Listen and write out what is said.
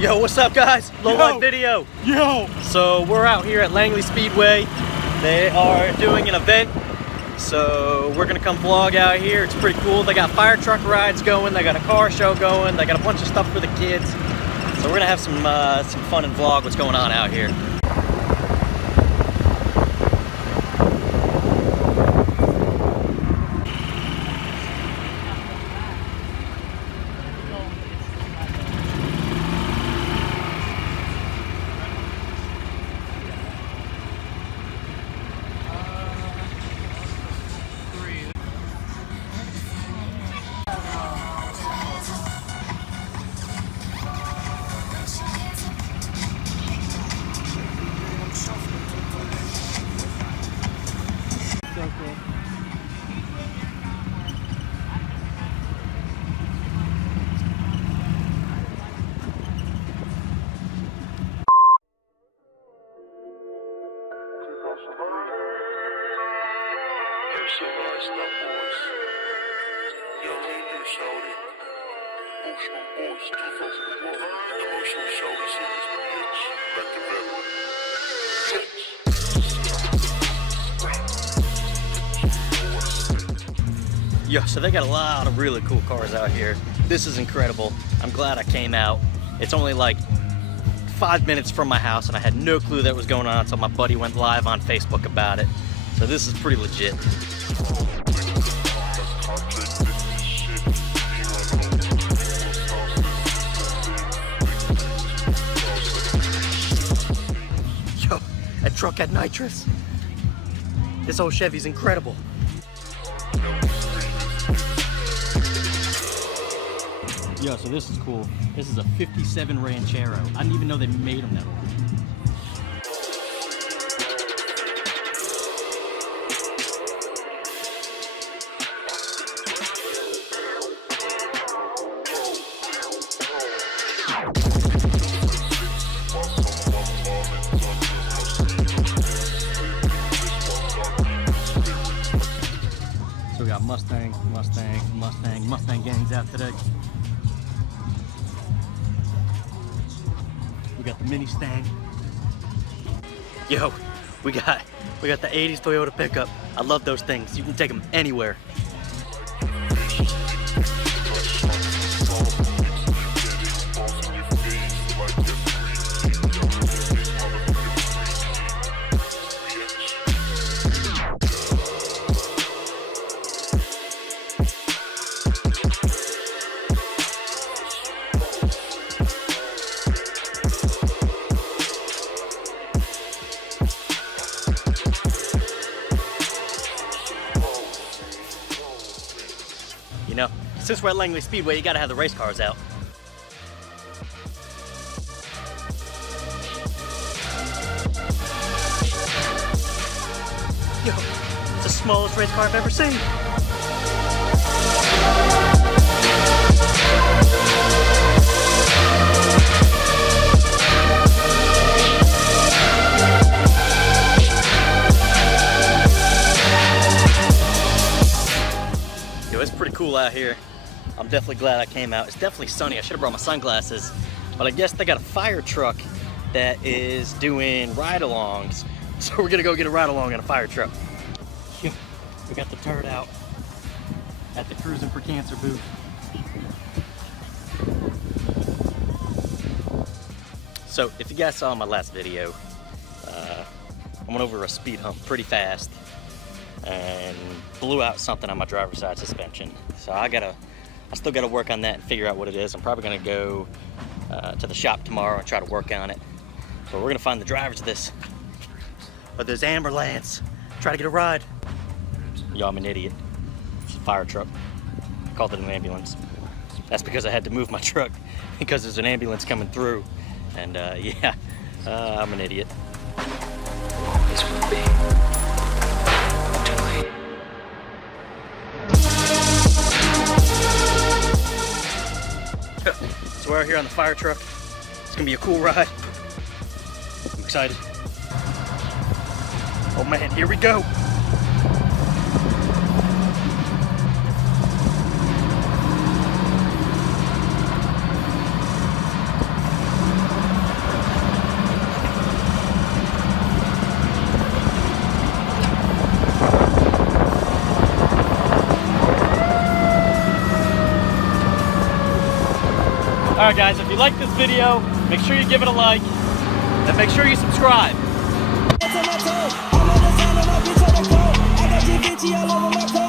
Yo, what's up, guys? Low light video. Yo! So we're out here at Langley Speedway. They are doing an event, so we're gonna come vlog out here. It's pretty cool. They got fire truck rides going. They got a car show going. They got a bunch of stuff for the kids. So we're gonna have some fun and vlog what's going on out here. Emotional Boys 2001. Emotional Shorty series, bitch. Back together. Yeah, so they got a lot of really cool cars out here. This is incredible. I'm glad I came out. It's only like 5 minutes from my house and I had no clue that was going on until my buddy went live on Facebook about it. So this is pretty legit. Yo, that truck had nitrous. This old Chevy's incredible. Yo, so this is cool. This is a 57 Ranchero. I didn't even know they made them that old. So we got Mustang gangs out today. We got the Mini Stang. Yo, we got the 80s Toyota pickup. I love those things. You can take them anywhere. You know, since we're at Langley Speedway, you gotta have the race cars out. Yo, it's the smallest race car I've ever seen. It's pretty cool out here. I'm definitely glad I came out. It's definitely sunny. I should have brought my sunglasses, but I guess they got a fire truck that is doing ride-alongs. So we're gonna go get a ride-along in a fire truck. We got the turd out at the Cruising for Cancer booth. So if you guys saw my last video, I went over a speed hump pretty fast and blew out something on my driver's side suspension. So I still gotta work on that and figure out what it is. I'm probably gonna go to the shop tomorrow and try to work on it. So we're gonna find the drivers of this ambulance, try to get a ride. Yo, I'm an idiot. It's a fire truck. I called it an ambulance. That's because I had to move my truck because there's an ambulance coming through. And yeah, I'm an idiot. This will be. So we're out here on the fire truck. It's gonna be a cool ride. I'm excited. Oh man, here we go. Alright guys, if you like this video, make sure you give it a like, and make sure you subscribe. I'm on the sign of my bitch on the coat. I got G50 all over my coat.